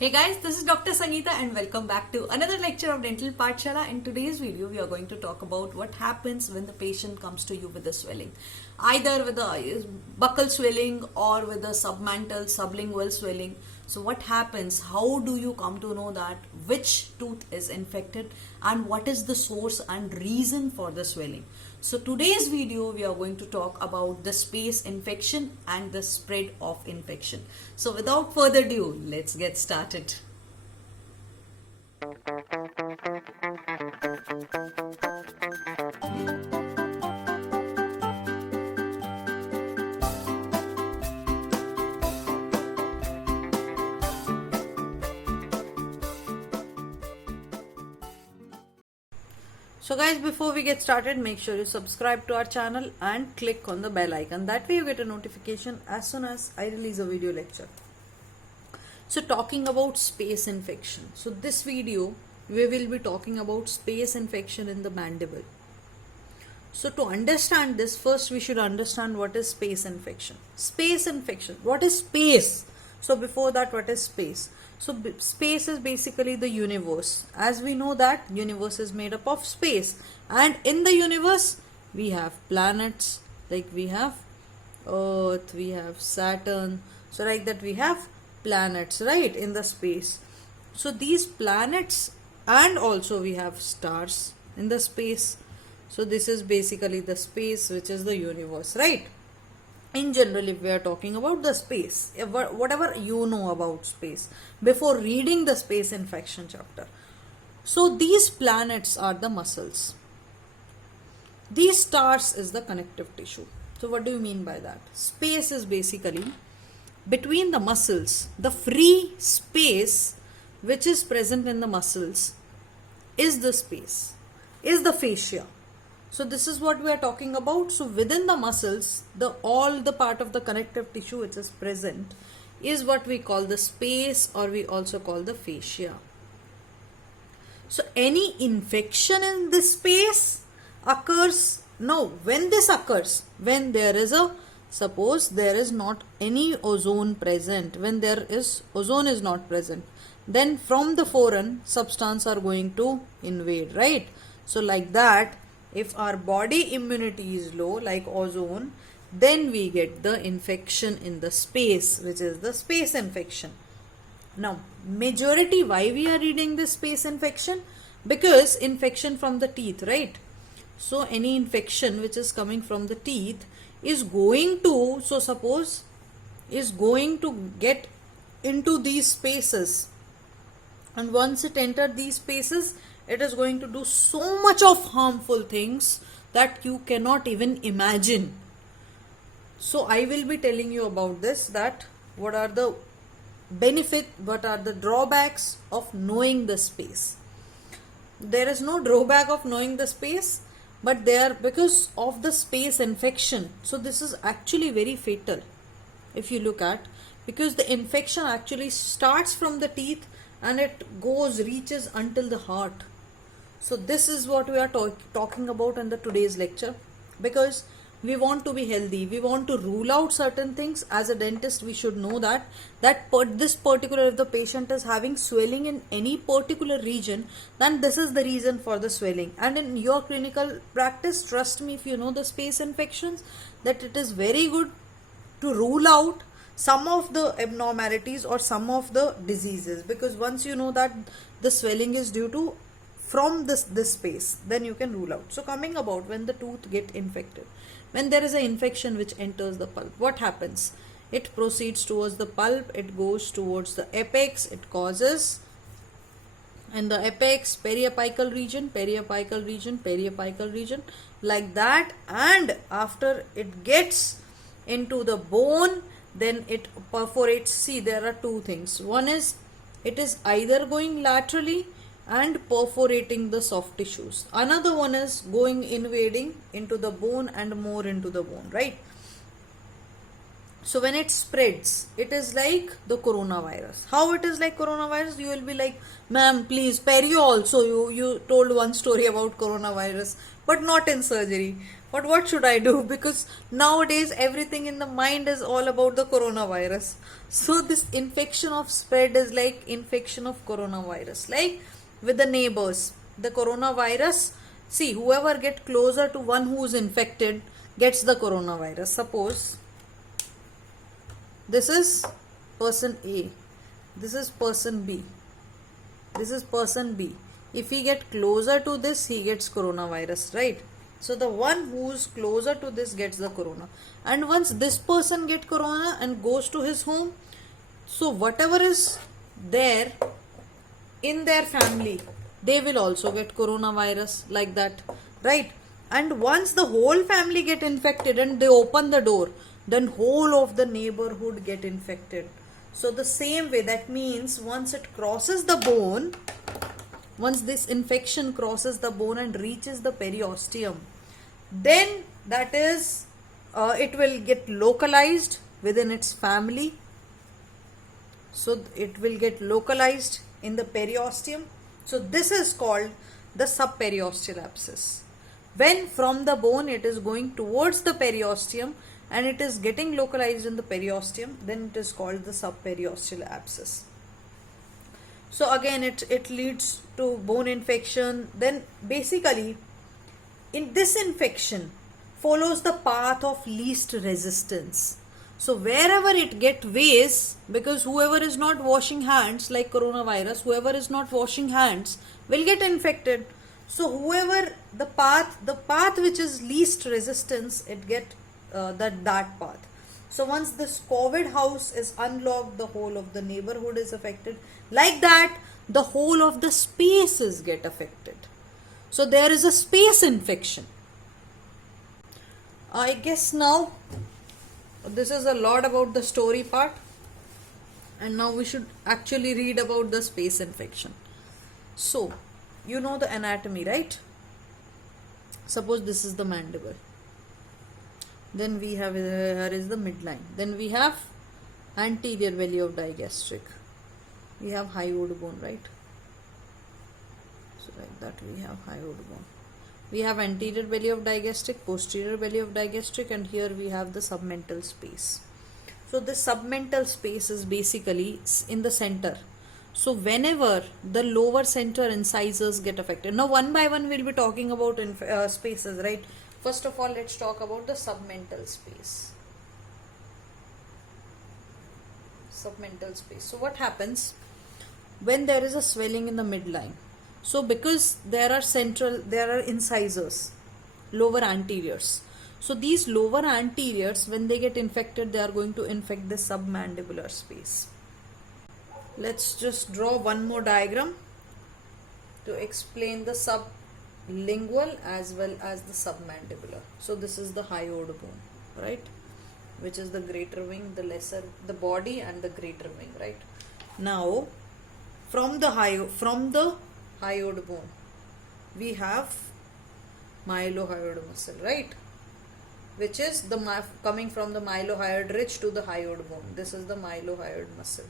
Hey guys, this is Dr. Sangeeta and welcome back to another lecture of Dental Pathshala. In today's video, we are going to talk about what happens when the patient comes to you with a swelling. Either with a buccal swelling or with a submental, sublingual swelling. So what happens? How do you come to know that which tooth is infected and what is the source and reason for the swelling? So today's video we are going to talk about the space infection and the spread of infection. So without further ado, let's get started. So guys, before we get started, make sure you subscribe to our channel and click on the bell icon. That way you get a notification as soon as I release a video lecture. So talking about space infection. So this video, we will be talking about space infection in the mandible. So to understand this, first we should understand what is space infection. Space infection. What is space? So before that, what is space? So space is basically the universe. As we know that universe is made up of space, and in the universe we have planets, like we have Earth, we have Saturn. So like that we have planets, right, in the space. So these planets, and also we have stars in the space. So this is basically the space, which is the universe, right? In general, if we are talking about the space, whatever you know about space before reading the space infection chapter. So these planets are the muscles. These stars is the connective tissue. So what do you mean by that? Space is basically between the muscles. The free space which is present in the muscles is the space, is the fascia. So this is what we are talking about. So within the muscles, all the part of the connective tissue which is present is what we call the space, or we also call the fascia. So any infection in this space occurs. Now when this occurs, when there is suppose there is not any ozone present, when ozone is not present, then from the foreign substance are going to invade, right? So like that, if our body immunity is low, like ozone, then we get the infection in the space, which is the space infection. Now, majority, why we are reading this space infection? Because infection from the teeth, right? So any infection which is coming from the teeth is going to, so suppose, is going to get into these spaces. And once it enters these spaces, it is going to do so much of harmful things that you cannot even imagine. So I will be telling you about this, that what are the benefits, what are the drawbacks of knowing the space. There is no drawback of knowing the space, but there, because of the space infection. So this is actually very fatal if you look at, because the infection actually starts from the teeth and it reaches until the heart. So this is what we are talking about in the today's lecture, because we want to be healthy, we want to rule out certain things. As a dentist, we should know that this particular, if the patient is having swelling in any particular region, then this is the reason for the swelling. And in your clinical practice, trust me, if you know the space infections, that it is very good to rule out some of the abnormalities or some of the diseases, because once you know that the swelling is due to from this space, then you can rule out. So coming about when the tooth get infected, when there is an infection which enters the pulp, what happens? It proceeds towards the pulp, it goes towards the apex, it causes in the apex, periapical region, like that, and after it gets into the bone, then it perforates. See, there are two things. One is, it is either going laterally and perforating the soft tissues. Another one is invading into the bone and more into the bone, right? So when it spreads, it is like the coronavirus. How it is like coronavirus? You will be like, ma'am, please, perio also. You told one story about coronavirus, but not in surgery. But what should I do? Because nowadays everything in the mind is all about the coronavirus. So this infection of spread is like infection of coronavirus. Like with the neighbors, the coronavirus, see, whoever get closer to one who is infected gets the coronavirus. Suppose this is person A, this is person B, this is person B. If he get closer to this, he gets coronavirus, right? So the one who's closer to this gets the corona. And once this person get corona and goes to his home, so whatever is there in their family, they will also get coronavirus, like that, right? And once the whole family get infected and they open the door, then whole of the neighborhood get infected. So the same way, that means once it crosses the bone, once this infection crosses the bone and reaches the periosteum, then that is it will get localized within its family. So it will get localized in the periosteum. So this is called the subperiosteal abscess. When from the bone it is going towards the periosteum and it is getting localized in the periosteum, then it is called the subperiosteal abscess. So again it leads to bone infection. Then basically in this infection follows the path of least resistance. So wherever it get ways, because whoever is not washing hands, like coronavirus, whoever is not washing hands will get infected. So whoever the path which is least resistance, it get that path. So once this COVID house is unlocked, the whole of the neighborhood is affected. Like that, the whole of the spaces get affected. So there is a space infection. I guess now this is a lot about the story part, and now we should actually read about the space infection. So you know the anatomy, right? Suppose this is the mandible. Then we have here is the midline. Then we have anterior belly of digastric. We have hyoid bone, right? So like that we have hyoid bone. We have anterior belly of digastric, posterior belly of digastric, and here we have the submental space. So the submental space is basically in the center. So whenever the lower center incisors get affected, now one by one we'll be talking about spaces, right? First of all, let's talk about the submental space. Submental space. So what happens when there is a swelling in the midline? So because there are incisors, lower anteriors. So these lower anteriors, when they get infected, they are going to infect the submandibular space. Let's just draw one more diagram to explain the sublingual as well as the submandibular. So this is the hyoid bone, right? Which is the greater wing, the body and the greater wing, right? Now, from the hyoid bone, we have mylohyoid muscle, right? Which is coming from the mylohyoid ridge to the hyoid bone. This is the mylohyoid muscle.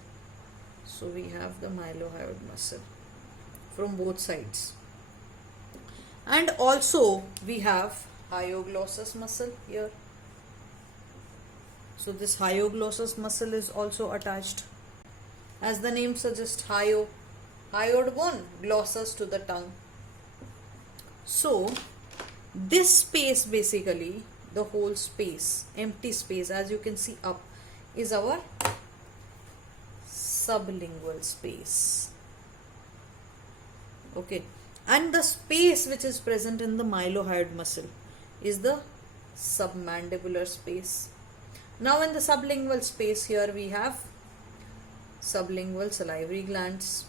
So we have the mylohyoid muscle from both sides. And also we have hyoglossus muscle here. So this hyoglossus muscle is also attached. As the name suggests, hyoid bone, glossus to the tongue. So this space, basically the whole space, empty space, as you can see up, is our sublingual space. Okay, and the space which is present in the mylohyoid muscle is the submandibular space. Now in the sublingual space, here we have sublingual salivary glands,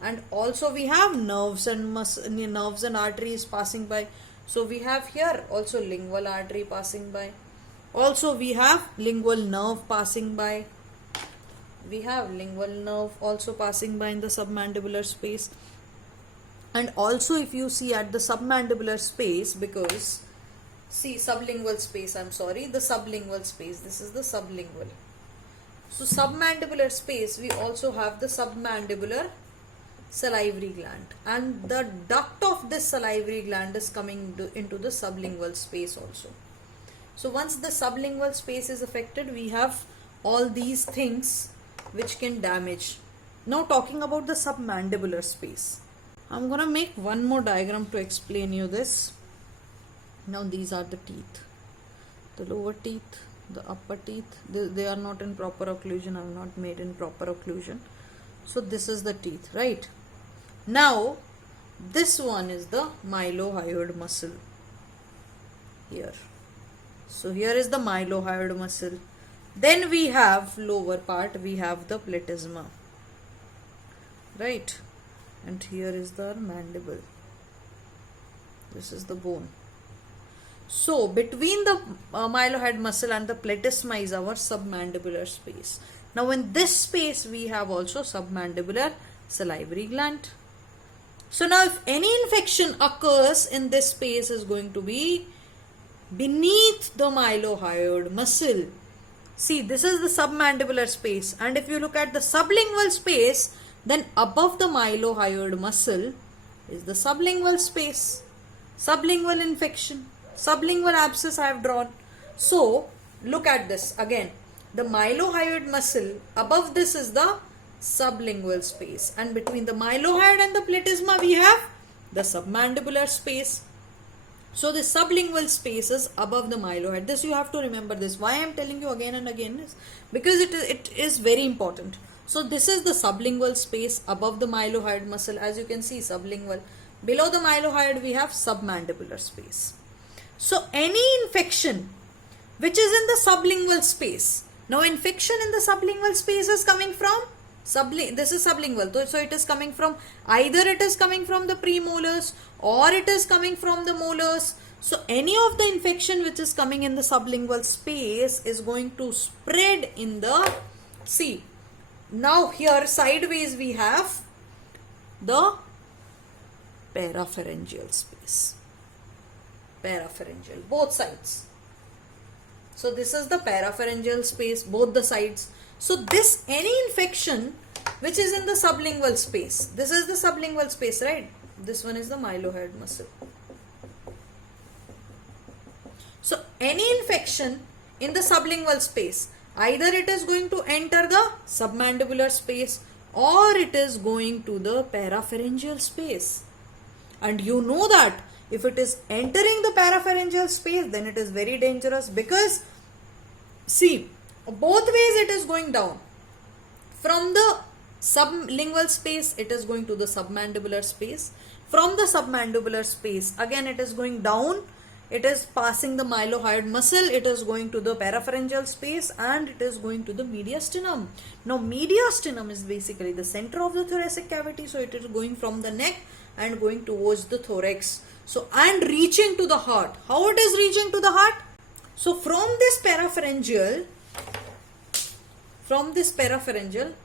and also we have nerves and arteries passing by. So we have here also lingual artery passing by. Also we have lingual nerve passing by. We have lingual nerve also passing by in the submandibular space. And also if you see at the submandibular space, because see sublingual space, the sublingual space, this is the sublingual. So submandibular space, we also have the submandibular salivary gland, and the duct of this salivary gland is coming into the sublingual space also. So once the sublingual space is affected, we have all these things which can damage. Now talking about the submandibular space, I'm gonna make one more diagram to explain you this. Now these are the teeth, the lower teeth, the upper teeth. They are not in proper occlusion. I have not made in proper occlusion. So this is the teeth, right? Now this one is the mylohyoid muscle here. So here is the mylohyoid muscle. Then we have lower part, we have the platysma, right? And here is the mandible. This is the bone. So between the mylohyoid muscle and the platysma is our submandibular space. Now in this space we have also submandibular salivary gland. So now if any infection occurs in this space is going to be beneath the mylohyoid muscle. See, this is the submandibular space, and if you look at the sublingual space, then above the mylohyoid muscle is the sublingual space. Sublingual infection, sublingual abscess I have drawn. So look at this again. The mylohyoid muscle, above this is the sublingual space, and between the mylohyoid and the platysma we have the submandibular space. So the sublingual space is above the mylohyoid. This you have to remember this. Why I am telling you again and again is because it is very important. So this is the sublingual space above the mylohyoid muscle. As you can see, sublingual. Below the mylohyoid we have submandibular space. So any infection which is in the sublingual space. Now infection in the sublingual space is coming from this is sublingual. So it is coming from either it is coming from the premolars or it is coming from the molars. So any of the infection which is coming in the sublingual space is going to spread in the, see, now here sideways we have the parapharyngeal space. Parapharyngeal, both sides. So this is the parapharyngeal space, both the sides. So this, any infection which is in the sublingual space, this is the sublingual space, right? This one is the mylohyoid muscle. So any infection in the sublingual space, either it is going to enter the submandibular space or it is going to the parapharyngeal space. And you know that if it is entering the parapharyngeal space, then it is very dangerous, because see, both ways it is going down. From the sublingual space it is going to the submandibular space. From the submandibular space again it is going down. It is passing the mylohyoid muscle. It is going to the parapharyngeal space and it is going to the mediastinum. Now mediastinum is basically the center of the thoracic cavity. So it is going from the neck and going towards the thorax. So and reaching to the heart. How it is reaching to the heart? So from this parapharyngeal,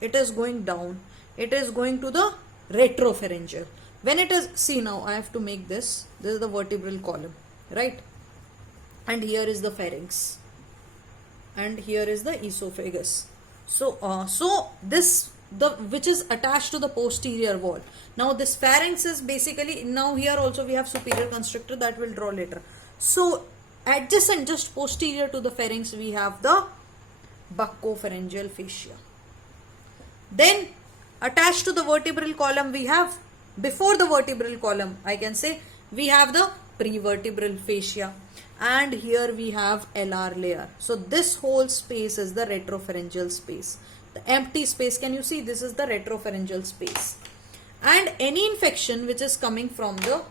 it is going down. It is going to the retropharyngeal. When it is, see, now I have to make this. This is the vertebral column, right? And here is the pharynx. And here is the esophagus. So, this, which is attached to the posterior wall. Now this pharynx is basically, now here also we have superior constrictor that we'll draw later. So adjacent, just posterior to the pharynx, we have the buccopharyngeal fascia. Then attached to the vertebral column we have, before the vertebral column I can say, we have the prevertebral fascia, and here we have LR layer. So this whole space is the retropharyngeal space. The empty space, can you see, this is the retropharyngeal space. And any infection which is coming from the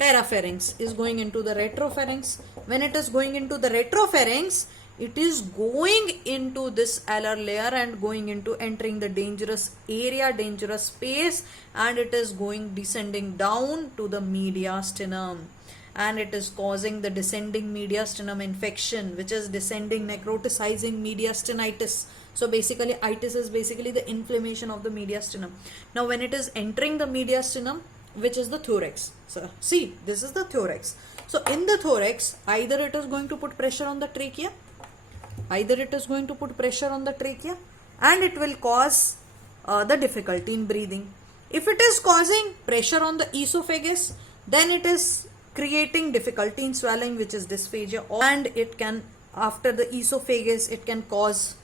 parapharynx is going into the retropharynx. When it is going into the retropharynx, it is going into this alar layer and going into entering the dangerous area, dangerous space, and it is going descending down to the mediastinum, and it is causing the descending mediastinum infection, which is descending necroticizing mediastinitis. So basically itis is basically the inflammation of the mediastinum. Now when it is entering the mediastinum, which is the thorax, so see, this is the thorax. So in the thorax, either it is going to put pressure on the trachea, and it will cause the difficulty in breathing, If it is causing pressure on the esophagus, then it is creating difficulty in swallowing, which is dysphagia, and it can, after the esophagus, it can cause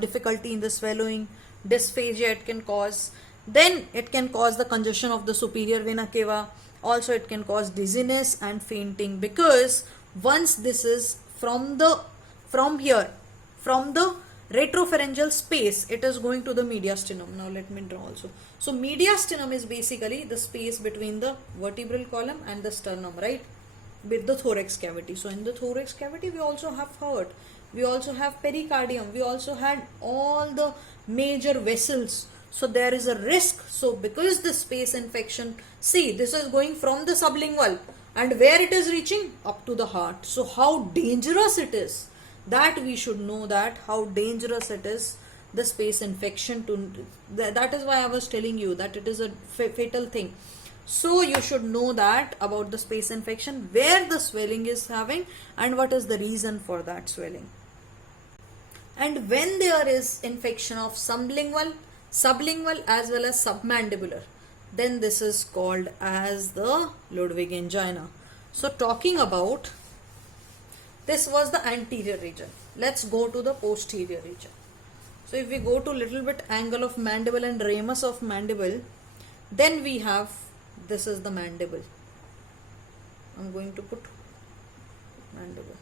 difficulty in the swallowing, dysphagia it can cause. Then it can cause the congestion of the superior vena cava. Also it can cause dizziness and fainting, because once this is from the retropharyngeal space, it is going to the mediastinum. Now let me draw also. So mediastinum is basically the space between the vertebral column and the sternum, right, with the thorax cavity. So in the thorax cavity we also have heart, we also have pericardium, we also had all the major vessels. So there is a risk. So because the space infection, see, this is going from the sublingual, and where it is reaching? Up to the heart. So how dangerous it is, that we should know, that how dangerous it is, the space infection. That is why I was telling you that it is a fatal thing. So you should know that about the space infection, where the swelling is having and what is the reason for that swelling. And when there is infection of sublingual as well as submandibular, then this is called as the Ludwig angina. So talking about, this was the anterior region. Let's go to the posterior region. So if we go to little bit angle of mandible and ramus of mandible, then we have, this is the mandible. I'm going to put mandible.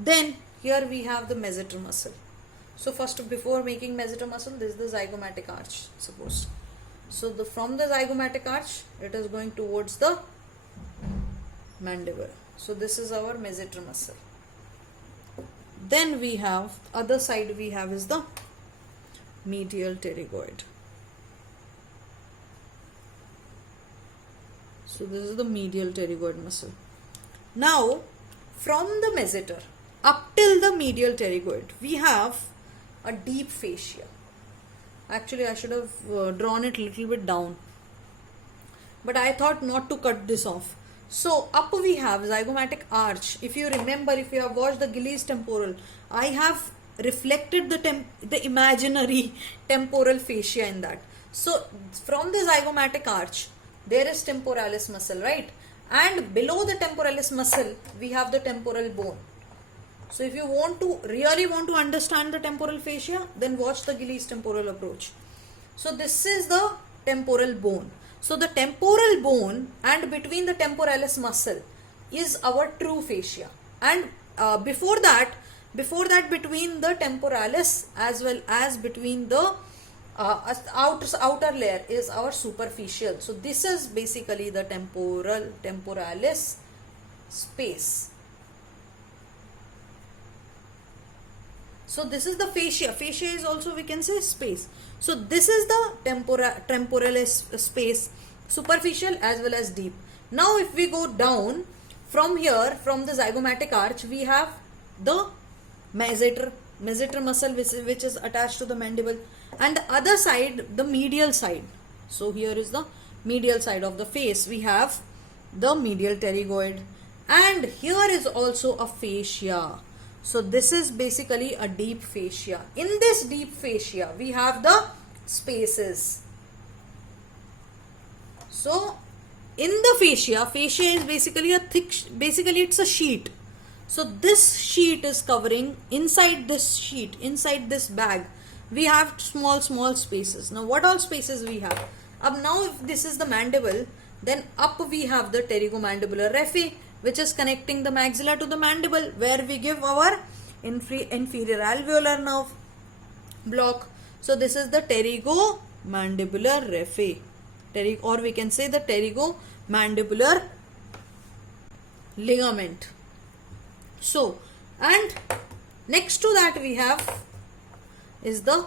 Then here we have the masseter muscle. So first, before making masseter muscle, this is the zygomatic arch, suppose. So from the zygomatic arch, it is going towards the mandible. So this is our masseter muscle. Then we have, other side we have is the medial pterygoid. So this is the medial pterygoid muscle. Now from the masseter up till the medial pterygoid, we have a deep fascia. Actually I should have drawn it a little bit down, but I thought not to cut this off. So up we have zygomatic arch. If you remember, if you have watched the Gillies temporal, I have reflected the imaginary temporal fascia in that. So from the zygomatic arch, there is temporalis muscle, right? And below the temporalis muscle, we have the temporal bone. So if you really want to understand the temporal fascia, then watch the Gillies temporal approach. So this is the temporal bone. So the temporal bone and between the temporalis muscle is our true fascia. And before that between the temporalis as well as between the outer layer is our superficial. So this is basically the temporalis space. So this is the fascia. Fascia is also, we can say, space. So this is the temporalis space, superficial as well as deep. Now if we go down from here, from the zygomatic arch, we have the masseter muscle which is attached to the mandible, and the other side, the medial side. So here is the medial side of the face. We have the medial pterygoid, and here is also a fascia. So this is basically a deep fascia. In this deep fascia, we have the spaces. So in the fascia is basically a thick, basically it's a sheet. So this sheet is covering, inside this sheet, inside this bag, we have small spaces. Now what all spaces we have? Now if this is the mandible, then up we have the pterygomandibular raphe, which is connecting the maxilla to the mandible, where we give our inferior alveolar nerve block. So this is the pterygomandibular raphe, or we can say the pterygomandibular ligament. So, and next to that we have is the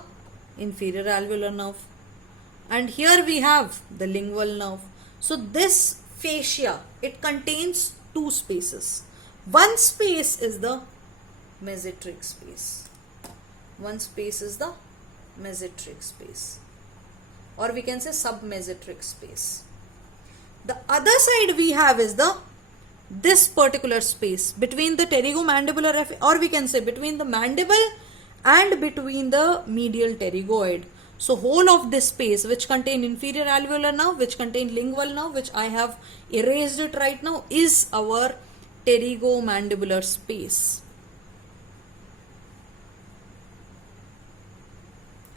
inferior alveolar nerve, and here we have the lingual nerve. So this fascia, it contains two spaces. One space is the masseteric space. One space is the masseteric space, or we can say submasseteric space. The other side we have is this particular space between the pterygomandibular, or we can say between the mandible and between the medial pterygoid. So whole of this space which contain inferior alveolar nerve, which contain lingual nerve, which I have erased it right now, is our pterygomandibular space.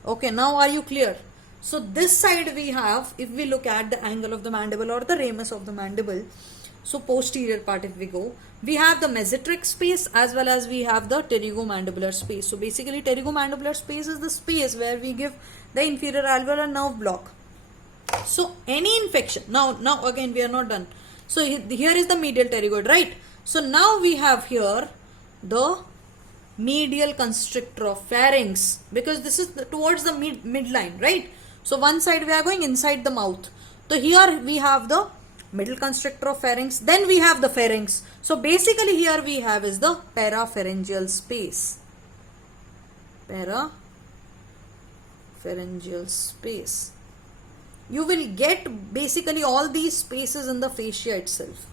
Okay, now are you clear? So this side we have, if we look at the angle of the mandible or the ramus of the mandible, so posterior part if we go, we have the mesenteric space as well as we have the pterygomandibular space. So basically pterygomandibular space is the space where we give the inferior alveolar nerve block. So any infection, now again we are not done. So here is the medial pterygoid, right? So now we have here the medial constrictor of pharynx, because this is towards the midline, right? So one side we are going inside the mouth. So here we have the middle constrictor of pharynx, then we have the pharynx. So basically here we have is the parapharyngeal space. Parapharyngeal space. You will get basically all these spaces in the fascia itself.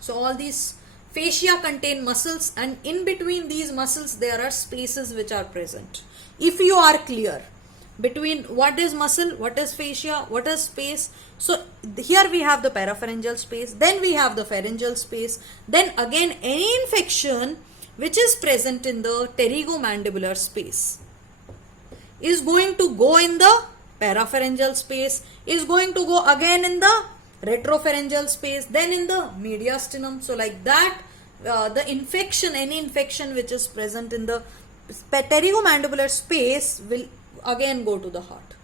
So all these fascia contain muscles, and in between these muscles there are spaces which are present. If you are clear between what is muscle, what is fascia, what is space. So here we have the parapharyngeal space, then we have the pharyngeal space, then again any infection which is present in the pterygomandibular space is going to go in the parapharyngeal space, is going to go again in the retropharyngeal space, then in the mediastinum. So like that, the infection, any infection which is present in the pterygomandibular space will again go to the heart,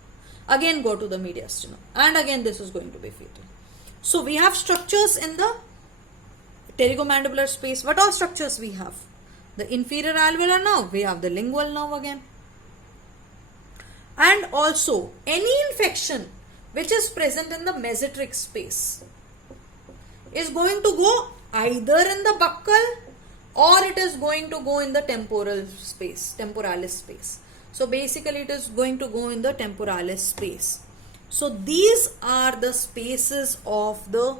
again go to the mediastinum, and again this is going to be fatal. So we have structures in the pterygomandibular space. What all structures we have? The inferior alveolar nerve, we have the lingual nerve again. And also any infection which is present in the mesenteric space is going to go either in the buccal or it is going to go in the temporal space, temporalis space. So basically it is going to go in the temporalis space. So these are the spaces of the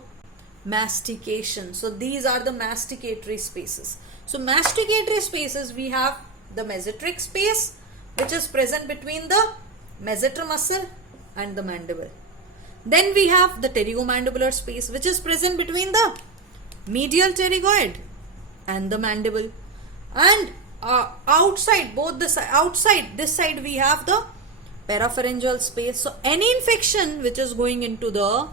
mastication. So these are the masticatory spaces. So masticatory spaces, we have the mesenteric space which is present between the masseter muscle and the mandible. Then we have the pterygomandibular space which is present between the medial pterygoid and the mandible. And outside this side we have the parapharyngeal space. So any infection which is going into the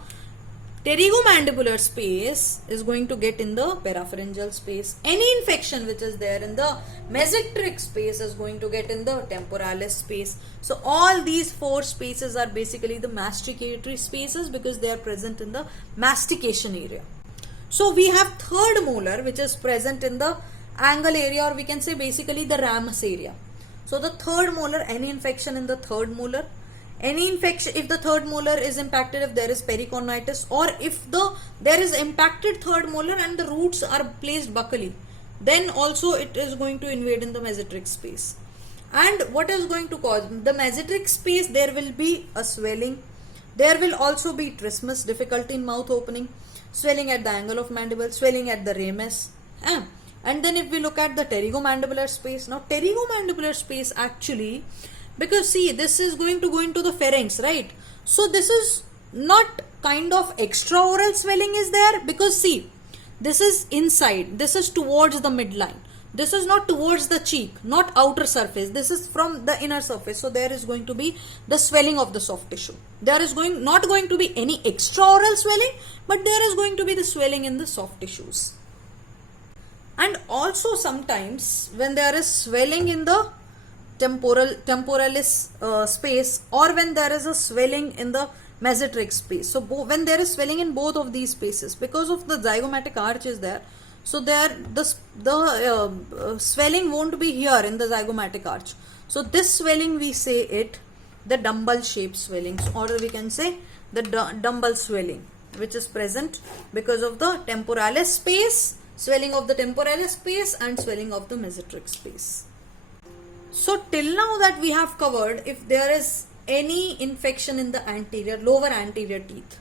pterygomandibular space is going to get in the parapharyngeal space. Any infection which is there in the mesenteric space is going to get in the temporalis space. So all these four spaces are basically the masticatory spaces because they are present in the mastication area. So we have third molar which is present in the angle area, or we can say basically the ramus area. So the third molar, any infection in the third molar, any infection if the third molar is impacted, if there is pericornitis, or if there is impacted third molar and the roots are placed buccally, then also it is going to invade in the mesenteric space. And what is going to cause the mesenteric space? There will be a swelling, there will also be trismus, difficulty in mouth opening, swelling at the angle of mandible, swelling at the ramus. And then if we look at the pterygomandibular space, now pterygomandibular space actually, because see this is going to go into the pharynx, right? So this is not kind of extraoral swelling is there, because see this is inside, this is towards the midline, this is not towards the cheek, not outer surface, this is from the inner surface. So there is going to be the swelling of the soft tissue. There is not going to be any extraoral swelling, but there is going to be the swelling in the soft tissues. And also sometimes when there is swelling in the temporalis space, or when there is a swelling in the mesenteric space. So when there is swelling in both of these spaces, because of the zygomatic arch is there, so there the swelling won't be here in the zygomatic arch. So this swelling we say it the dumbbell shaped swellings, or we can say the dumbbell swelling, which is present because of the temporalis space, swelling of the temporalis space and swelling of the mesenteric space. So till now that we have covered, if there is any infection in the lower anterior teeth,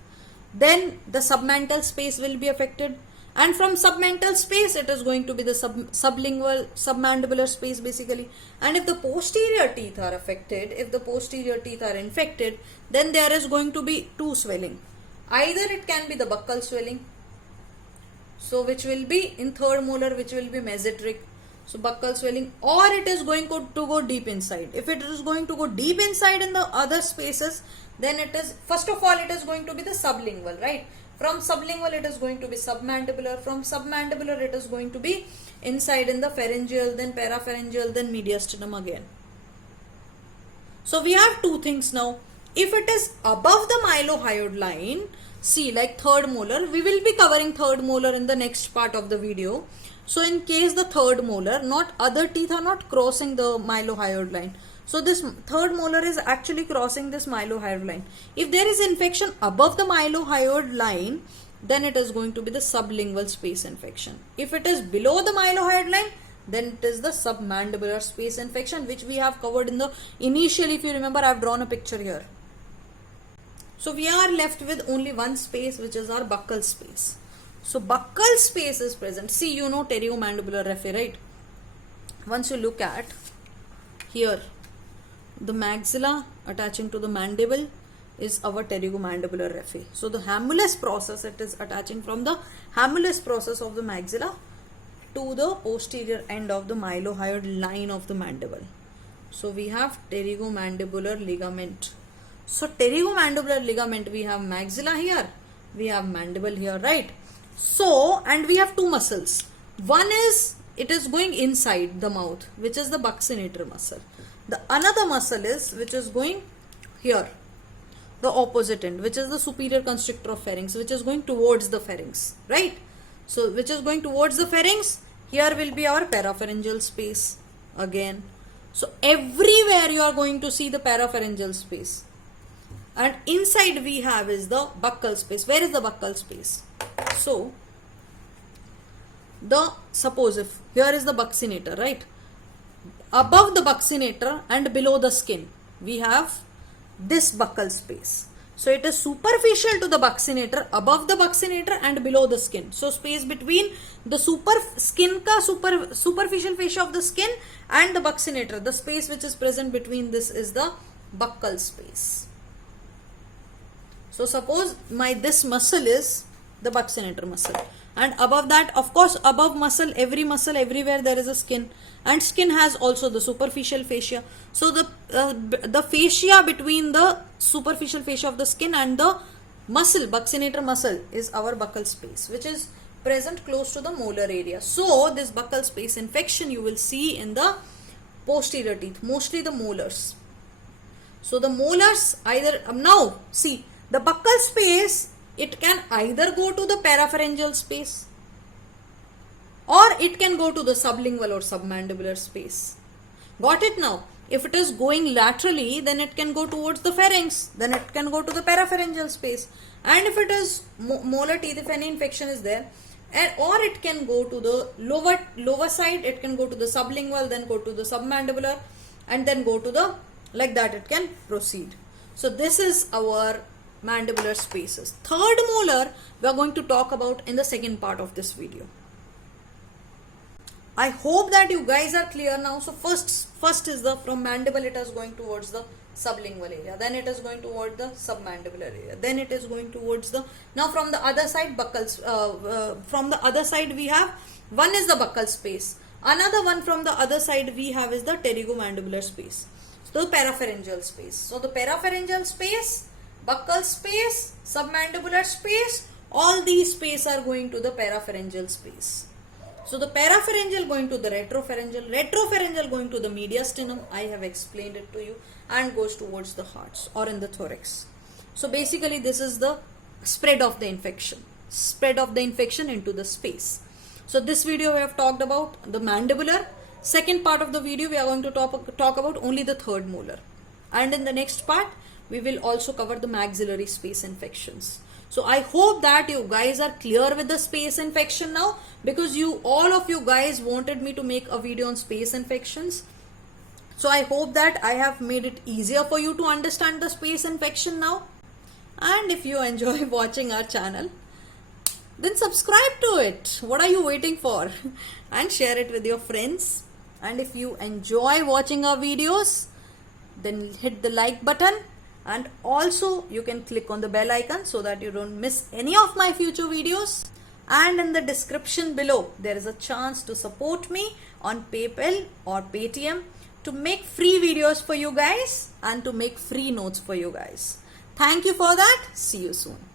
then the submental space will be affected, And from submental space, it is going to be the sublingual, submandibular space basically. And if the posterior teeth are affected, if the posterior teeth are infected, then there is going to be two swelling. Either it can be the buccal swelling, so which will be in third molar, which will be masseteric, so buccal swelling, or it is going to go deep inside. If it is going to go deep inside in the other spaces, then it is, first of all, it is going to be the sublingual, right? From sublingual, it is going to be submandibular. From submandibular, it is going to be inside in the pharyngeal, then parapharyngeal, then mediastinum again. So we have two things now. If it is above the mylohyoid line, see, like third molar, we will be covering third molar in the next part of the video. So in case the third molar, not other teeth are not crossing the mylohyoid line. So this third molar is actually crossing this mylohyoid line. If there is infection above the mylohyoid line, then it is going to be the sublingual space infection. If it is below the mylohyoid line, then it is the submandibular space infection, which we have covered in the initially. If you remember, I have drawn a picture here. So we are left with only one space, which is our buccal space. So buccal space is present. See, you know pterygomandibular raphe, right? Once you look at here, the maxilla attaching to the mandible is our pterygomandibular raphe. So the hamulus process, it is attaching from the hamulus process of the maxilla to the posterior end of the mylohyoid line of the mandible. So we have pterygomandibular ligament. So pterygomandibular ligament, we have maxilla here, we have mandible here, right? So, and we have two muscles. One is, it is going inside the mouth, which is the buccinator muscle. The another muscle is, which is going here, the opposite end, which is the superior constrictor of pharynx, which is going towards the pharynx, right? So, which is going towards the pharynx, here will be our parapharyngeal space again. So, everywhere you are going to see the parapharyngeal space. And inside we have is the buccal space. Where is the buccal space? So, suppose if here is the buccinator, right? Above the buccinator and below the skin, we have this buccal space. So it is superficial to the buccinator, above the buccinator and below the skin. So space between the superficial fascia of the skin and the buccinator, the space which is present between this is the buccal space. So suppose this muscle is the buccinator muscle, and above that, of course, above muscle everywhere there is a skin, and skin has also the superficial fascia. So the fascia between the superficial fascia of the skin and the muscle, buccinator muscle, is our buccal space, which is present close to the molar area. So this buccal space infection you will see in the posterior teeth, mostly the molars. So the molars either, now see, the buccal space, it can either go to the parapharyngeal space or it can go to the sublingual or submandibular space. Got it now? If it is going laterally, then it can go towards the pharynx, then it can go to the parapharyngeal space. And if it is molar teeth, if any infection is there, or it can go to the lower side, it can go to the sublingual, then go to the submandibular, and then go to the, like that it can proceed. So this is our mandibular spaces. Third molar we are going to talk about in the second part of this video. I hope that you guys are clear now. So first is the, from mandible it is going towards the sublingual area, then it is going towards the submandibular area, then it is going towards the, now from the other side buccals, from the other side we have, one is the buccal space, another one from the other side we have is the pterygomandibular space, so the parapharyngeal space. So the parapharyngeal space, buccal space, submandibular space, all these space are going to the parapharyngeal space. So the parapharyngeal going to the retropharyngeal going to the mediastinum, I have explained it to you, and goes towards the hearts or in the thorax. So basically this is the spread of the infection into the space. So this video we have talked about the mandibular. Second part of the video we are going to talk about only the third molar, and in the next part we will also cover the maxillary space infections. So I hope that you guys are clear with the space infection now, because all of you guys wanted me to make a video on space infections. So I hope that I have made it easier for you to understand the space infection now. And if you enjoy watching our channel, then subscribe to it. What are you waiting for? And share it with your friends. And if you enjoy watching our videos, then hit the like button, and also you can click on the bell icon so that you don't miss any of my future videos. And in the description below, there is a chance to support me on PayPal or Paytm to make free videos for you guys and to make free notes for you guys. Thank you for that. See you soon.